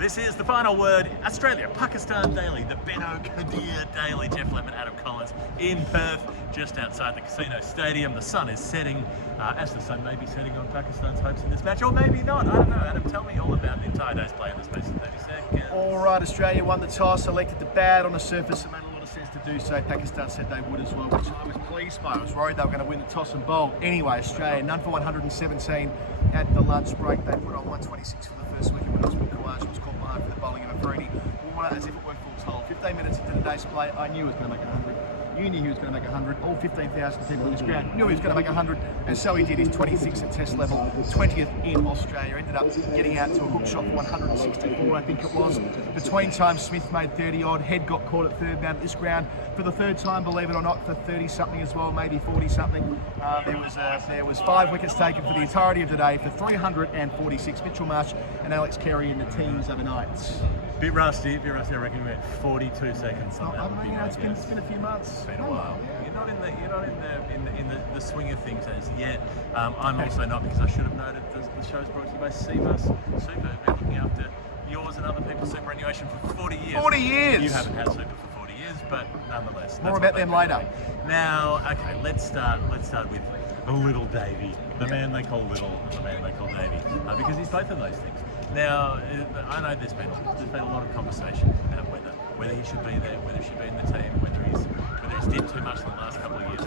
This is The Final Word, Australia-Pakistan Daily, the Benno Kadir Daily. Jeff Lemon, Adam Collins in Perth, just outside the Casino Stadium. The sun is setting, as the sun may be setting on Pakistan's hopes in this match, or maybe not. I don't know. Adam, tell me all about the entire day's play in the space of 30 seconds. All right, Australia won the toss, elected to bat on the surface. It made a lot of sense to do so. Pakistan said they would as well, which I was pleased by. I was worried they were going to win the toss and bowl. Anyway, Australia, none for 117 at the lunch break. They put on 126 for the first wicket when Khawaja was called behind for the bowling of Afridi. Warner, as if it were full toll. 15 minutes into today's play, I knew he was going to make 100. You knew he was going to make 100. All 15,000 people in this ground knew he was going to make 100, and so he did. His 26th at Test level, 20th in Australia. Ended up getting out to a hook shot for 164, I think it was. Between times, Smith made 30 odd. Head got caught at third down at this ground for the third time, believe it or not, for 30 something as well, maybe 40 something. There was 5 wickets taken for the entirety of the day for 346. Mitchell Marsh and Alex Carey in the teams overnight. Bit rusty, I reckon we're at 42 seconds on that. It's been a few months. It's been a while. You're not in the swing of things as yet. I'm also not, because I should have noted the show's brought to you by CBUS Super, been looking after yours and other people's superannuation for 40 years. 40 years! You haven't had super for 40 years, but nonetheless. More about them later. Now, okay, let's start with Little Davey, the man they call Little and the man they call Davey, because he's both of those things. Now, I know there's been a lot of conversation about whether he should be there, whether he should be in the team, whether he's did too much in the last couple of years.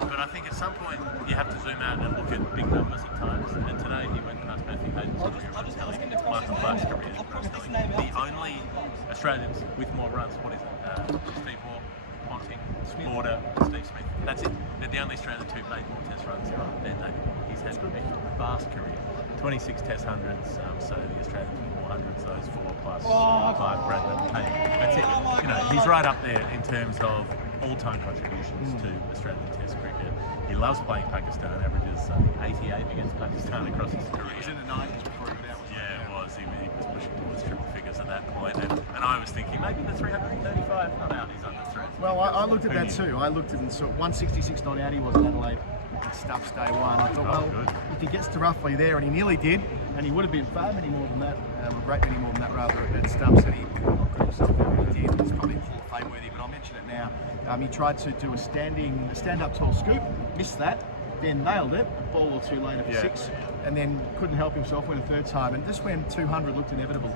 But I think at some point you have to zoom out and look at big numbers at times. And today he went past Matthew Hayden. I'll just tell you, Michael Clark's career. The only Australians with more runs. What is it? Steve Waugh, Ponting, Border, Steve Smith. That's it. They're the only Australians who've made more Test runs than David. He's had a vast career. 26 Test hundreds, so the Australians with more hundreds, those 4 plus 5 Bradman. That's it. You know, he's right up there in terms of all-time contributions to Australian Test cricket. He loves playing Pakistan, averages 88 against Pakistan across his career. He was in the 90s before he got out. Yeah, it was. He was pushing towards triple figures at that point, and I was thinking maybe the 335, not out, he's under threat. Well, I looked at that too. I looked at 166 not out, he was in Adelaide. Stuffs day one. I thought, if he gets to roughly there, and he nearly did, and he would have been far many more than that, a great many more than that rather, at Stumps, and he knocked himself there when he did. It's probably fame-worthy, but I'll mention it now. He tried to do a stand-up tall scoop, missed that, then nailed it, a ball or two later for 6, and then couldn't help himself, went a third time, and just when 200 looked inevitable,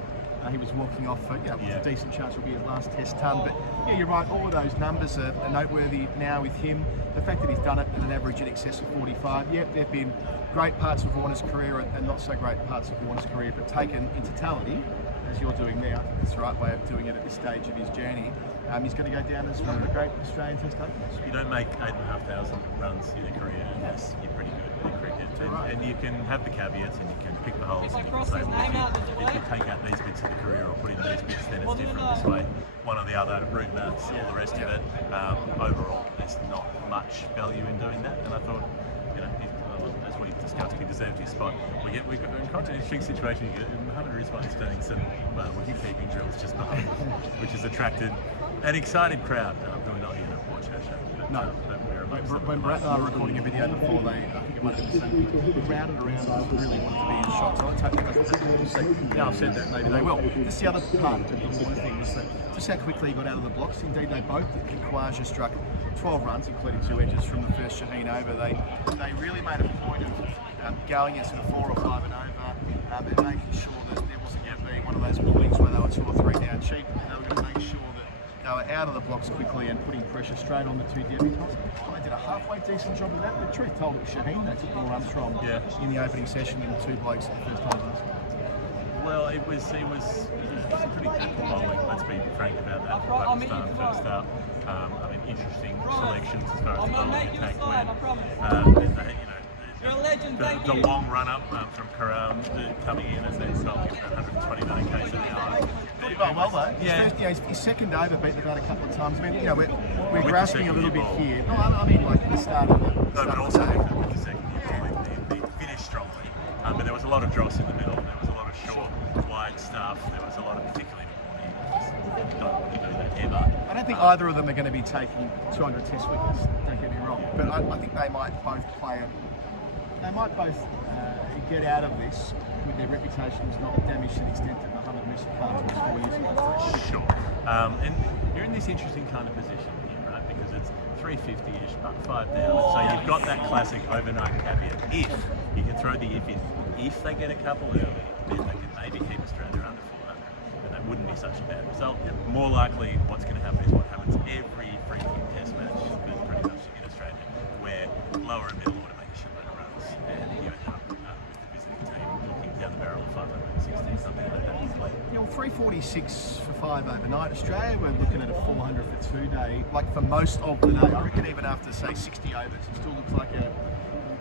he was walking off for a decent chance it'll be his last Test ton. But yeah, you're right, all of those numbers are noteworthy now with him. The fact that he's done it at an average in excess of 45, there have been great parts of Warner's career and not so great parts of Warner's career, but taken in totality, as you're doing now, I think it's the right way of doing it at this stage of his journey. He's going to go down as one of the great Australian Test takers. You don't make 8,500 runs in a career unless you're pretty good in cricket. And you can have the caveats and you can pick the holes and you can say, well, if you take out these bits of the career or put in these bits, then it's different this way. One or the other, root maths, all the rest of it. Overall, there's not much value in doing that. And I thought, as we discussed, he deserved his spot. We've got in quite an interesting situation here. Muhammad Rizwan's doing some wicket-keeping drills just behind us, which has attracted an excited crowd. We're not here to watch our show. No. When Brett and I were recording a video before, I think it might have been the same, crowded around and really wanted to be in shot, so I totally doesn't. Now I've said that, maybe they will. Just the other part of the Warner thing was that just how quickly he got out of the blocks. Indeed, they both did. Khawaja struck 12 runs, including 2 edges from the first Shaheen over. They really made a point of going into the 4 or 5 and over and making sure that there wasn't going to be one of those mornings where they were 2 or 3 down cheap, and they were going to make sure that they were out of the blocks quickly and putting pressure straight on the 2 debutantes. They did a halfway decent job of that. The truth told, it was Shaheen they took more runs from in the opening session than the 2 blokes at the first time. Well, it was some pretty good bowling, let's be frank about that. Pakistan first up. Interesting selections as far as the bowling attack went. The long run up from Karam coming in and then stopping for 129 k's an hour. Pretty well though. Yeah. His second over beat the bat a couple of times. We're grasping a little bit here. No, like at the start of the. But also with the second, he finished strongly. But there was a lot of dross in the middle. There was a lot of short, wide stuff. There was a lot of particularly you don't want to do that ever. I don't think either of them are going to be taking 200 Test wickets. Don't get me wrong. But I think they might both play it. They might both get out of this with their reputations not damaged to the extent that Muhammad Musa can't. And you're in this interesting kind of position here, right? Because it's 350-ish, but 5 down. So you've got that classic overnight caveat. If you can throw the if in, if they get a couple early, then they can maybe keep Australia under 400, and that wouldn't be such a bad result. More likely, what's going to happen is what happens every freaking test match, pretty much in Australia, where lower and middle order make a shitload of runs, and you end up with the visiting team looking down the barrel of 560, something like that. Yeah, well, 346 for 5 overnight. Australia, we're looking at a 400 for 2 day, like for most of the day. I reckon even after, say, 60 overs, it still looks like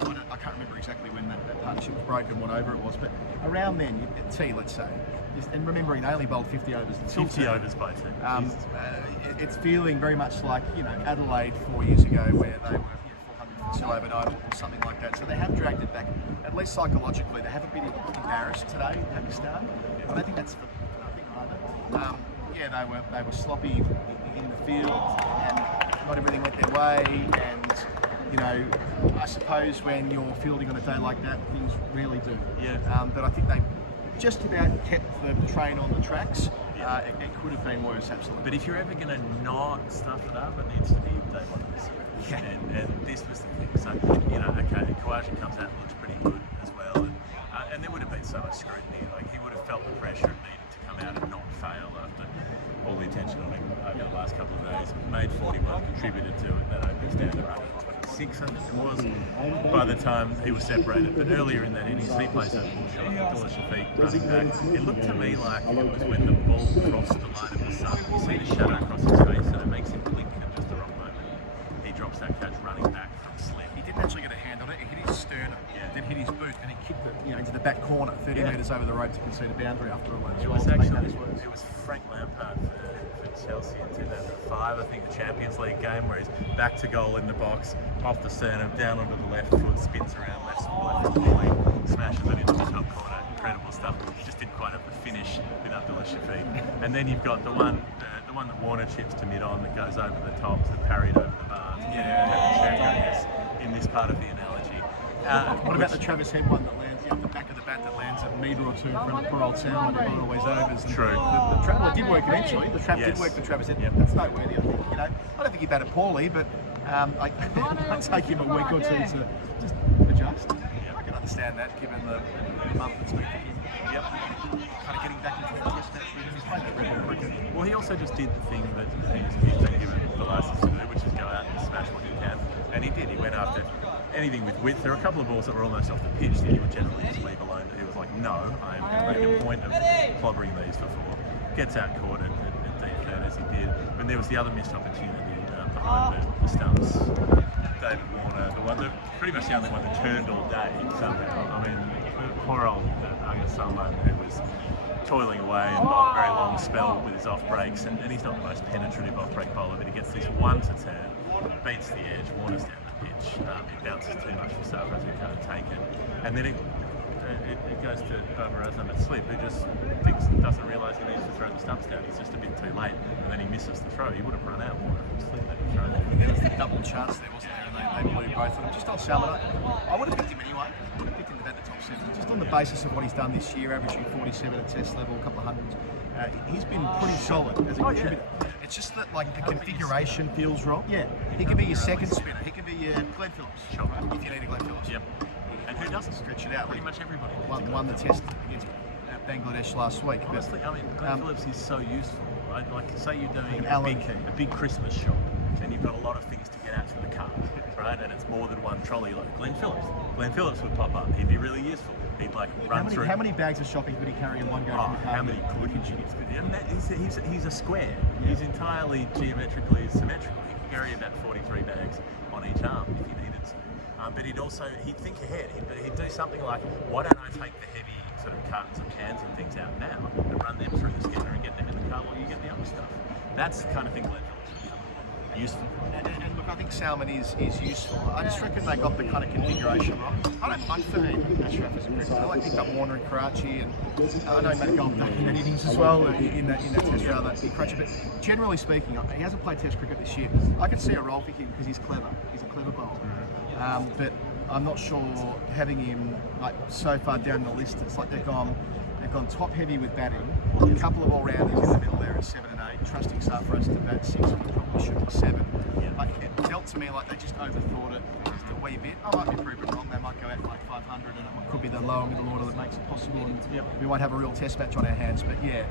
I can't remember exactly when that partnership was broken, what over it was, but around then, at T, let's say, and remembering they only bowled 50 overs. 50 overs by team. It's feeling very much like, Adelaide 4 years ago, where they were 400 for 2 overnight or something like that. So they have dragged it back, at least psychologically. They haven't been embarrassed today, Pakistan. I don't think that's for nothing either. They were sloppy in the field, and not everything went their way. And I suppose when you're fielding on a day like that, things really do. Yeah. But I think they just about kept the train on the tracks. It could have been worse, absolutely. But if you're ever going to not stuff it up, it needs to be day one of the series. Yeah. And this was the thing. So, okay, Khawaja comes out and looks pretty good as well. And there would have been so much scrutiny. Like, he would have felt the pressure of needing to come out and not fail after all the attention on him over the last couple of days. Made 41, contributed to it. That opening stand running 26, I think it was, by the time he was separated. But earlier in that innings, he plays that ball shot. Abdullah Shafiq running back. It looked to me like it was when the ball crossed the line of the sun. You see the shadow across his face, and it makes him blink at just the wrong moment. He drops that catch running back from slip. He didn't actually get a hand on it. It hit his sternum, then hit his boot, and he kicked it into the back corner, 30 metres over the road to concede a boundary after a run. It was Frank Lampard for Chelsea in 2005, I think, the Champions League game, where he's back to goal in the box, off the sternum, down onto the left foot, spins around left foot, volley, smashes it into the top corner. Incredible stuff. He just didn't quite have the finish with Abdullah Shafiq. And then you've got the one that Warner chips to mid-on that goes over the top, that parried over the bar. In this part of the analogy. What about the Travis Head one that lands the back of the bat that lands a metre or two from the poor old Salmon, and not always overs? True. The trap, well, it did work eventually. The trap did work for Travis Head. That's noteworthy, I think. I don't think he batted poorly, but I'd take him a week or two to just adjust. I can understand that, given the month that's been for him. Kind of getting back into the test match. He's playing that red ball cricket. Well, he also just did the thing that he's been given the license to do, which is go out and smash what he can. And he did. He went after anything with width. There were a couple of balls that were almost off the pitch that he would generally just leave alone. He was like, no, I'm going to make a point of clobbering these for 4. Gets out caught at deep third as he did. And there was the other missed opportunity behind the stumps. David Warner, pretty much the only one that turned all day somehow. I mean, poor old someone who was toiling away and bowled a very long spell with his off breaks, and he's not the most penetrative off break bowler, but he gets this one to turn, beats the edge, Warner's down the pitch, it bounces too much for Sarfraz, who can't take it, and then it goes to Babar Azam at slip, who just doesn't realise he needs to throw the stumps down. He's just a bit too late, and then he misses the throw. He would have run out Warner from slip that he throw that. There was the double chance there, wasn't there? And they blew both of them. Just on Salmon, I would have picked him anyway. I would have picked him to bat the top 7, just on the basis of what he's done this year, averaging 47 at test level, a couple of hundreds. He's been pretty solid as a contributor. It's just that the configuration feels wrong. Yeah, he can be your second spinner. He can be your Glenn Phillips, if you need a Glenn Phillips. Yep. And who doesn't stretch it out? Pretty much everybody. Won the test against Bangladesh last week. Honestly, Glenn Phillips is so useful. Like, say you're doing a big Christmas shop, and you've got a lot of things to get out to the car, right? And it's more than one trolley. Like Glenn Phillips. Glenn Phillips would pop up. He'd be really useful. He'd run through. How many bags of shopping could he carry in one go from the car? How many could he? He's a square. Yeah. He's entirely geometrically symmetrical. He can carry about 43 bags on each arm if he needed to. But he'd think ahead. He'd do something like, why don't I take the heavy sort of cartons of cans and things out now and run them through the scanner and get them in the car while you get the other stuff. That's the kind of thing Glenn Phillips would become useful. And look, I think Salmon is useful. I just reckon they got the kind of configuration wrong. I don't much for Ashraf as a cricketer. I picked up Warner in Karachi, and I know he made a goal in that innings as well in that test rather in Karachi. But generally speaking, he hasn't played test cricket this year. I can see a role for him because he's clever. He's a clever bowler. But I'm not sure having him so far down the list. It's like they've gone top heavy with batting, A couple of all-rounders in the middle there at 7 and 8. Trusting Sarfraz to bat 6, we probably should be 7. Like, it felt to me like they just overthought it just a wee bit. I might be proven wrong. They might go out like 500, and it could be the lower middle order that makes it possible, and we won't have a real test match on our hands. But yeah,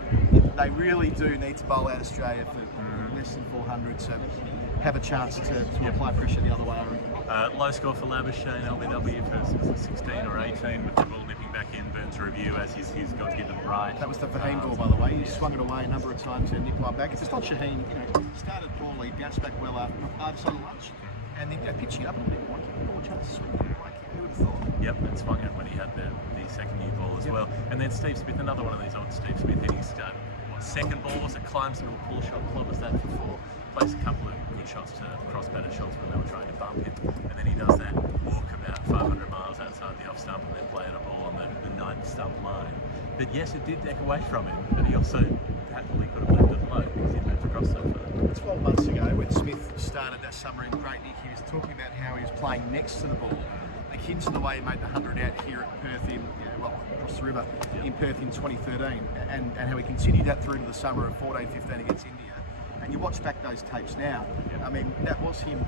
they really do need to bowl out Australia for less than 400 to have a chance to apply pressure the other way. Low score for Labuschagne, LBW for 16 or 18, with the ball nipping back in. Burns a review as he's got to get them right. That was the Fahim ball, by the way. He swung it away a number of times and nipped one back. It's just not Shaheen, started poorly, bounced back well up either side of lunch, and then pitching up a bit more. More chance to swing it. Who would have thought? Yep, and swung it when he had the second new ball as well. And then Steve Smith, another one of these old Steve Smith innings. Second ball was a climbs little pull shot, clobbers that for 4. Plays a couple of good shots to cross-batter shots when they were trying to bump him. And then he does that walk about 500 miles outside the off stump and then play a ball on the 9th stump line. But yes, it did deck away from him, but he also happily could have left it low because he didn't have to cross so far. 12 months ago, when Smith started that summer in Great Nick, he was talking about how he was playing next to the ball, akin to the way he made the 100 out here at Perth across the river in Perth in 2013, and how he continued that through to the summer of 14-15 against India. And you watch back those tapes now, I mean, that was him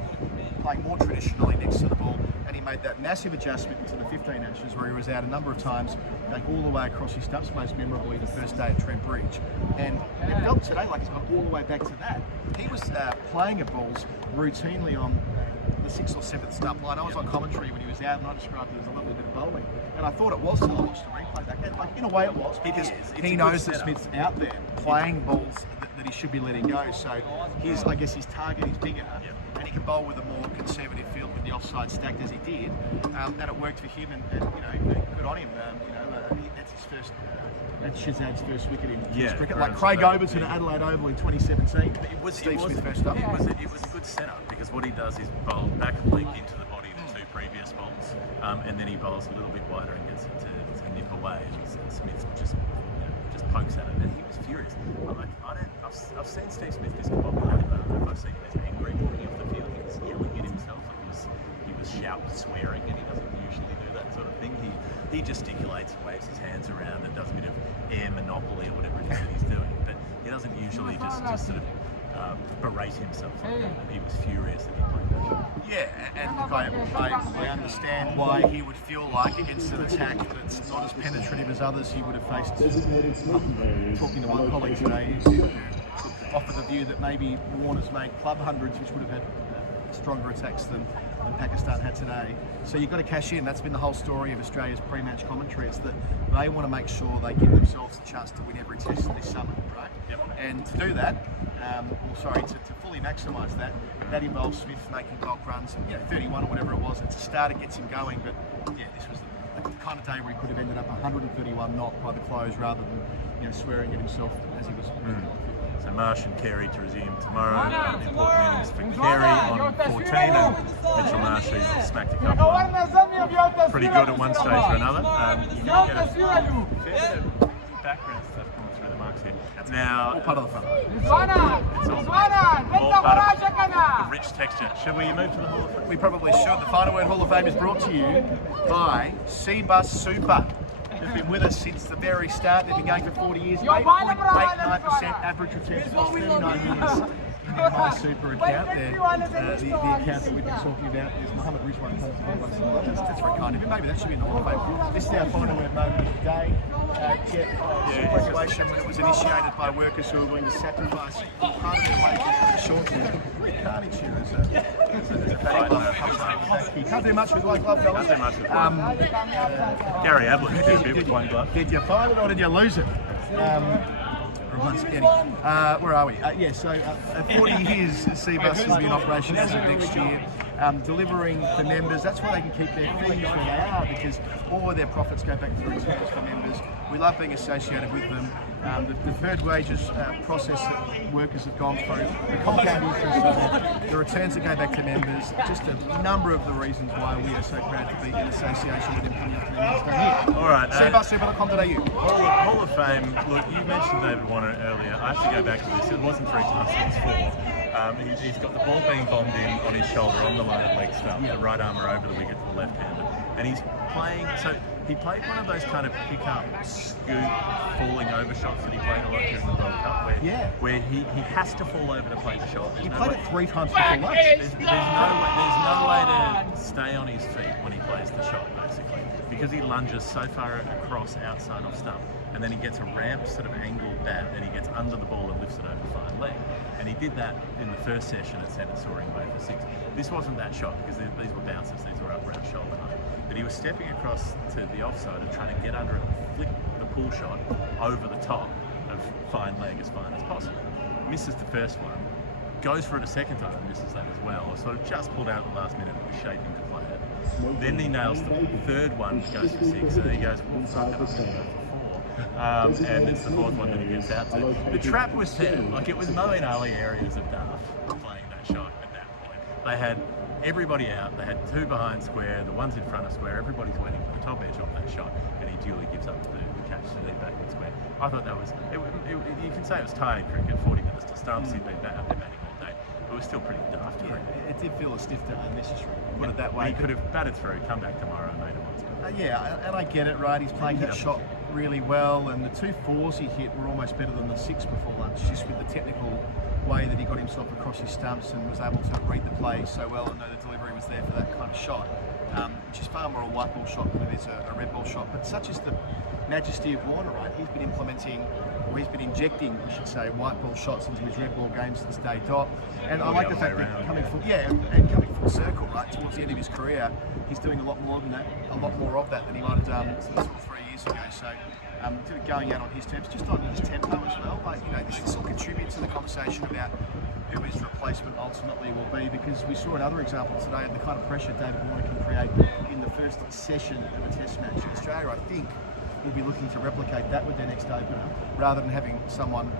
playing more traditionally next to the ball, and he made that massive adjustment into the 15 Ashes where he was out a number of times, like all the way across his stumps, most memorably the first day at Trent Bridge. And it felt today like he's gone all the way back to that. He was playing at balls routinely on the 6th or 7th stump line. I was on commentary when he was out, and I described it as a lovely bit of bowling. And I thought it was till I watched the replay back then. Like, in a way it was, because he knows that Smith's out there playing balls that he should be letting go. So I guess his target is bigger, and he can bowl with a more conservative field with the offside stacked as he did, and it worked for him. And good on him. That's his first. That's Shazad's first wicket in cricket. Like Craig Overton at Adelaide Oval in 2017. Steve Smith first up. It was a good setup because what he does is bowl back and leak into the body of the 2 previous bowls, and then he bowls a little bit wider and gets it to nip away. And Smith just pokes at it, and he was furious. I'm like, I've seen Steve Smith discombobulated, but I don't know if I've seen him as angry walking off the field. He was yelling at himself. He was shouting, swearing, and he doesn't usually do that sort of thing. He gesticulates and waves his hands around and does a bit of air monopoly or whatever it is that he's doing, but he doesn't usually just sort of berate himself like that. And he was furious that he played that. Yeah, and look, I understand why he would feel like against an attack that's not as penetrative as others he would have faced. Talking to one colleague today who offered the view that maybe Warner's made club hundreds, which would have had stronger attacks than Pakistan had today. So you've got to cash in. That's been the whole story of Australia's pre-match commentary. It's that they want to make sure they give themselves a chance to win every test this summer, right? Yep. And to do that, to fully maximise that, that involves Smith making bulk runs, 31 or whatever it was. It's a start, it gets him going, but yeah, this was the kind of day where he could have ended up 131 not by the close rather than swearing at himself as he was. So Marsh and Carey to resume tomorrow. Important innings for Carey on 14, and Mitchell Marsh who's smacked a couple on pretty good at one stage or another. You can get a fair bit of background stuff coming through the marks here. Now, All part of the fun. it's all part of the rich texture. Should we move to the Hall of Fame? We probably should. The Final Word Hall of Fame is brought to you by CBUS Super. They've been with us since the very start. They've been going for 40 years. 8.89% average return for 39 years in their My Super account. The account that we've been talking about is Mohammed Rizwan. That's very kind of him. Maybe that should be in the Hall of Fame. This is our Final Word moment of the day. Superannuation, when it was initiated by workers who were willing to sacrifice part of their wages for the short term. Carnage here is a batting glove. You can't do much with one glove, fellas. Can't do much with one. Gary Ablett did a bit with one glove. Did you find it or did you lose it? Where are we? So 40 years CBUS will be in operation as of next year, delivering for members. That's why they can keep their fees where they are, because all of their profits go back to returns for members. We love being associated with them. The deferred wages process that workers have gone through, the compound interest, the returns that go back to members, just a number of the reasons why we are so proud to be in association with them coming up to their milestone year. All right. CBUS.com.au. Hall of Fame. Look, you mentioned David Warner earlier. I have to go back to this. It wasn't 3 times, it was 4. He's got the ball being bombed in on his shoulder on the lower leg stump, the right arm over the wicket for the left hander, and he's playing. So He played one of those kind of pick-up, scoop, falling over shots that he played a lot during the World Cup, where he has to fall over to play the shot. He played it 3 times before lunch. There's no way to stay on his feet when he plays the shot, basically, because he lunges so far across outside of stump, and then he gets a ramp sort of angled bat, and he gets under the ball and lifts it over fine leg. And he did that in the first session and sent it soaring away for 6. This wasn't that shot because these were bounces, these were up around shoulder height. But he was stepping across to the offside and trying to get under it and flick the pull shot over the top of fine leg as fine as possible. Misses the first one, goes for it a second time and misses that as well. Sort of just pulled out at the last minute and was shaping to play it. Then he nails the third one, goes for 6, and then he goes, well, fuck it, I'm going to go for 4. And it's the fourth one that he gets out to. The trap was there. Like, it was Moeen Ali areas of daft playing that shot at that point. They had everybody out. They had 2 behind square, the ones in front of square. Everybody's waiting for the top edge of that shot, and he duly gives up the catch to the backward square. I thought that was, you can say it was tidy cricket, 40 minutes to stumps. He'd been out there batting all day. It was still pretty daft cricket. It did feel a stiff to unnecessary. Put it that way. He could have batted through, come back tomorrow and made it once. Yeah, and I get it, right? He's playing that shot really well, and the 2 4s he hit were almost better than the 6 before lunch, just with the technical way that he got himself across his stumps and was able to read the play so well and know the delivery was there for that kind of shot, which is far more a white ball shot than it is a red ball shot. But such is the majesty of Warner, right? He's been implementing, or he's been injecting, we should say, white ball shots into his red ball game since day dot. And I like the fact that coming full circle, right, towards the end of his career, he's doing a lot more than that, a lot more of that than he might have done sort of 3 years ago. So going out on his terms, just on his tempo as well. Like, you know, this will contribute to the conversation about who his replacement ultimately will be, because we saw another example today of the kind of pressure David Warner can create in the first session of a test match. Australia, I think, will be looking to replicate that with their next opener, rather than having someone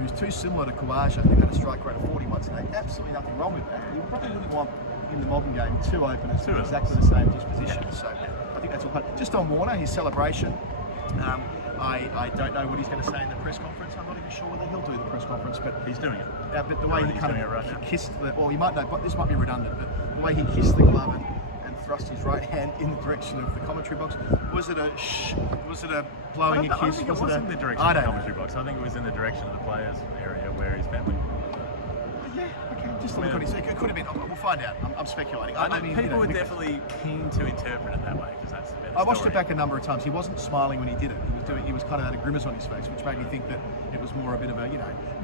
who's too similar to Khawaja, who had a strike rate of 41 today. Absolutely nothing wrong with that. You probably wouldn't want in the modern game 2 openers with exactly the same disposition. So I think that's all part. Just on Warner, his celebration. I don't know what he's going to say in the press conference. I'm not even sure whether he'll do the press conference, but he's doing it. But the way he kind of right kissed the, well, you might know, but this might be redundant, but the way he kissed the glove and thrust his right hand in the direction of the commentary box, was it a blowing a kiss? I think it wasn't the direction of the commentary box. I think it was in the direction of the players' area where his family. Yeah, okay, just look at it. It could have been. We'll find out. I'm speculating. I mean, people were definitely keen to interpret it that way, because that's the better I watched story. it back a number of times. He wasn't smiling when he did it. He was kind of had a grimace on his face, which made me think that it was more a bit of a,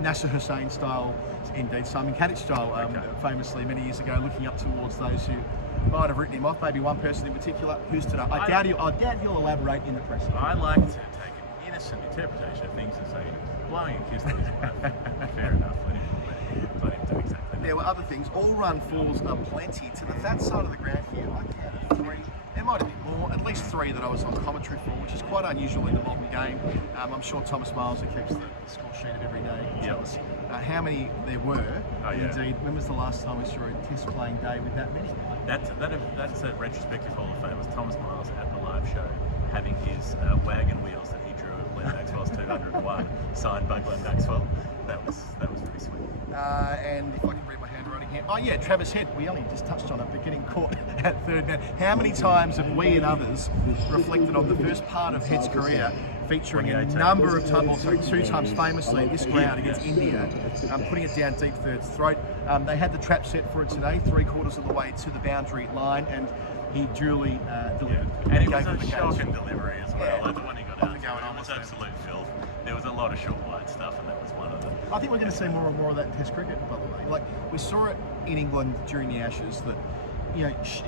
Nasser Hussain style, indeed Simon Kadich style, famously many years ago, looking up towards those who might have written him off. Maybe one person in particular. Who's to know? I doubt he'll elaborate in the press. I like to take an innocent interpretation of things and say, blowing a kiss to his wife. Fair enough. Let him do exactly that. There were other things. All-run falls are plenty. To the fat side of the ground here, I counted 3. There might have been more, at least 3 that I was on commentary for, which is quite unusual in the modern game. I'm sure Thomas Miles, who keeps the score sheet of every day, can tell us how many there were. Indeed, when was the last time we saw a test playing day with that many? That's a retrospective Hall of Famers. Thomas Miles at the live show, having his wagon wheels that he drew of Glenn Maxwell's 201 signed by Glenn Maxwell. That was pretty sweet. And if I can read my handwriting here. Oh yeah, Travis Head. We only just touched on it, but getting caught at third man. How many times have we and others reflected on the first part of Head's career, featuring a number of times, 2 times famously at this ground against India, putting it down deep third's throat. They had the trap set for it today, 3/4 of the way to the boundary line, and he duly delivered. And it was a shocking delivery as well. Like the one he got out there, it was absolute filth. There was a lot of short wide stuff, and that was one of them. I think we're going to see more and more of that in Test cricket, by the way. Like, we saw it in England during the Ashes, that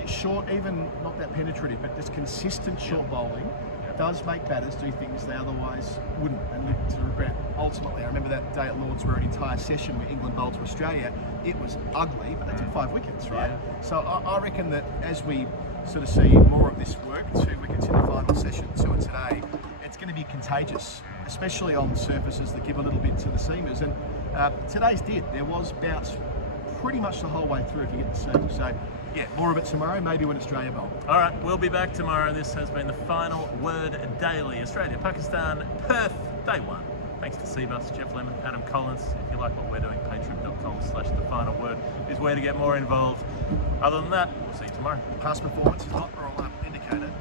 short, even not that penetrative, but just consistent short bowling does make batters do things they otherwise wouldn't, and live to regret. Ultimately, I remember that day at Lords where an entire session where England bowled to Australia, it was ugly, but they took 5 wickets, right? Yeah. So I reckon that as we sort of see more of this work, 2 wickets in the final session, 2 and today, it's going to be contagious, especially on surfaces that give a little bit to the seamers. And today's did. There was bounce pretty much the whole way through if you get the seam. So, yeah, more of it tomorrow, maybe when Australia bowl. All right, we'll be back tomorrow. This has been the Final Word Daily. Australia, Pakistan, Perth, day 1. Thanks to CBUS, Jeff Lemon, Adam Collins. If you like what we're doing, patreon.com/thefinalword is where to get more involved. Other than that, we'll see you tomorrow. Past performance is not an indicator.